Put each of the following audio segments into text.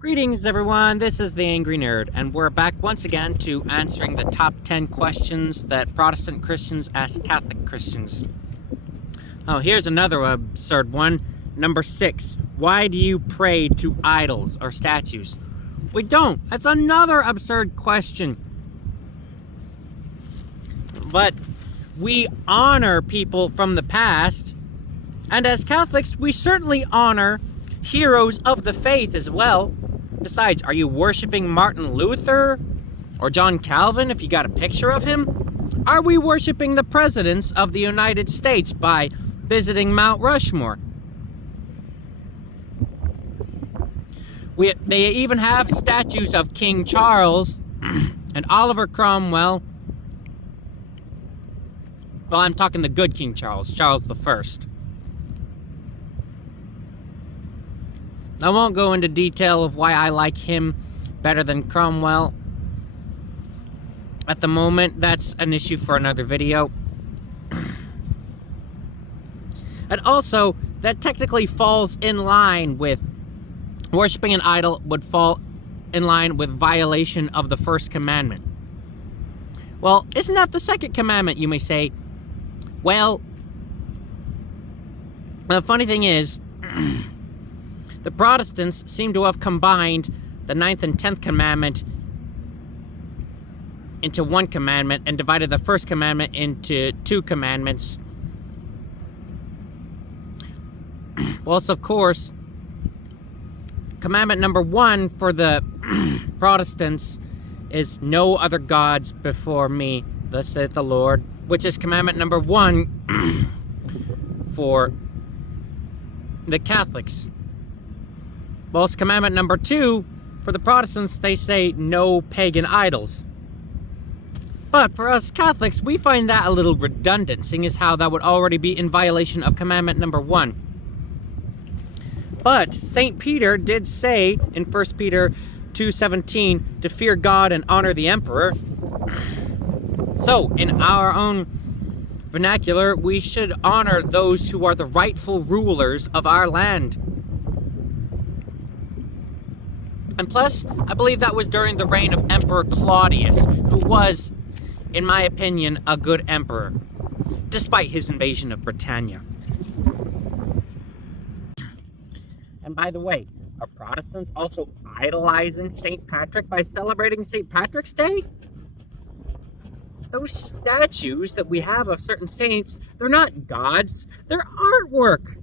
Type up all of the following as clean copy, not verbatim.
Greetings everyone, this is the Angry Nerd, and we're back once again to answering the top 10 questions that Protestant Christians ask Catholic Christians. Oh, here's another absurd one. Number 6, why do you pray to idols or statues? We don't. That's another absurd question. But we honor people from the past, and as Catholics, we certainly honor heroes of the faith as well. Besides, are you worshiping Martin Luther or John Calvin if you got a picture of him? Are we worshiping the presidents of the United States by visiting Mount Rushmore? They even have statues of King Charles and Oliver Cromwell. Well, I'm talking the good King Charles, Charles I. I won't go into detail of why I like him better than Cromwell. At the moment, that's an issue for another video. And also, that technically falls in line with worshiping an idol would fall in line with violation of the first commandment. Well, isn't that the second commandment, you may say? Well, the funny thing is, the Protestants seem to have combined the 9th and 10th commandment into one commandment and divided the first commandment into two commandments. Well, so of course, commandment number 1 for the Protestants is no other gods before me, thus saith the Lord, which is commandment number 1 for the Catholics. Well, it's commandment number 2 for the Protestants. They say no pagan idols. But for us Catholics, we find that a little redundant, seeing as how that would already be in violation of commandment number 1. But St. Peter did say in 1 Peter 2:17 to fear God and honor the emperor. So, in our own vernacular, we should honor those who are the rightful rulers of our land. And plus, I believe that was during the reign of Emperor Claudius, who was, in my opinion, a good emperor, despite his invasion of Britannia. And by the way, are Protestants also idolizing St. Patrick by celebrating St. Patrick's Day? Those statues that we have of certain saints, they're not gods, they're artwork.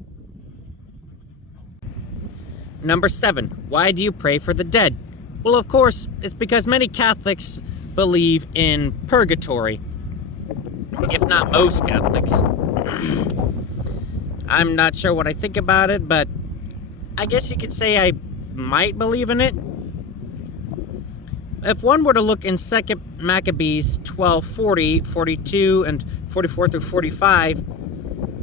Number 7, why do you pray for the dead? Well, of course, it's because many Catholics believe in purgatory. If not most Catholics. I'm not sure what I think about it, but I guess you could say I might believe in it. If one were to look in 2 Maccabees 12:40, 42, and 44 through 45,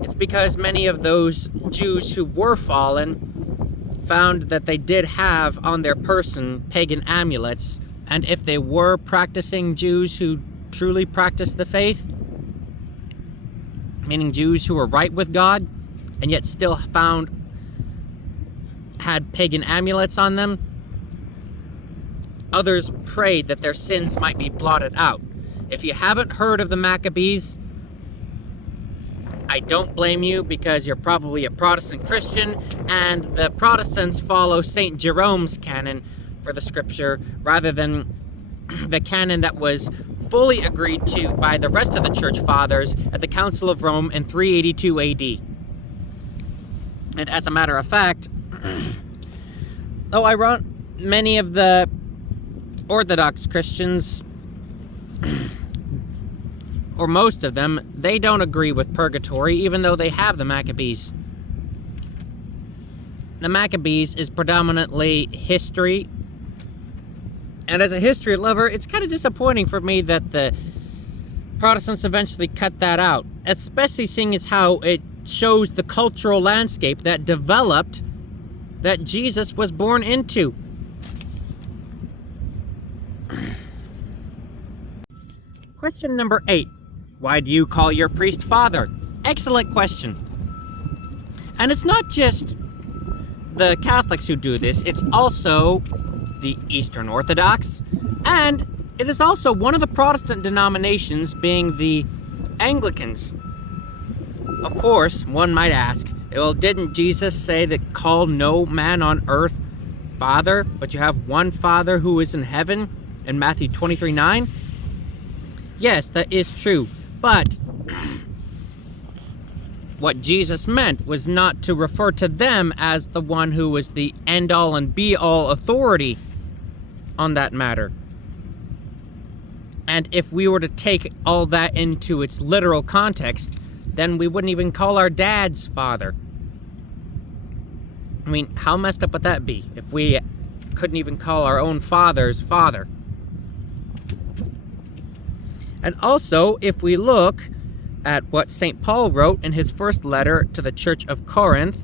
it's because many of those Jews who were fallen found that they did have on their person pagan amulets, and if they were practicing Jews who truly practiced the faith, meaning Jews who were right with God, and yet still had pagan amulets on them, others prayed that their sins might be blotted out. If you haven't heard of the Maccabees, I don't blame you, because you're probably a Protestant Christian, and the Protestants follow St. Jerome's canon for the scripture, rather than the canon that was fully agreed to by the rest of the Church Fathers at the Council of Rome in 382 AD. And as a matter of fact, though many of the Orthodox Christians, or most of them, they don't agree with purgatory, even though they have the Maccabees. The Maccabees is predominantly history, and as a history lover, it's kind of disappointing for me that the Protestants eventually cut that out, especially seeing as how it shows the cultural landscape that developed that Jesus was born into. Question number 8. Why do you call your priest father? Excellent question. And it's not just the Catholics who do this. It's also the Eastern Orthodox, and it is also one of the Protestant denominations, being the Anglicans. Of course, one might ask, well, didn't Jesus say that call no man on earth Father, but you have one Father who is in heaven in Matthew 23:9? Yes, that is true, but what Jesus meant was not to refer to them as the one who was the end-all and be-all authority on that matter. And if we were to take all that into its literal context, then we wouldn't even call our dads Father. I mean, how messed up would that be if we couldn't even call our own fathers Father? And also, if we look at what St. Paul wrote in his first letter to the Church of Corinth,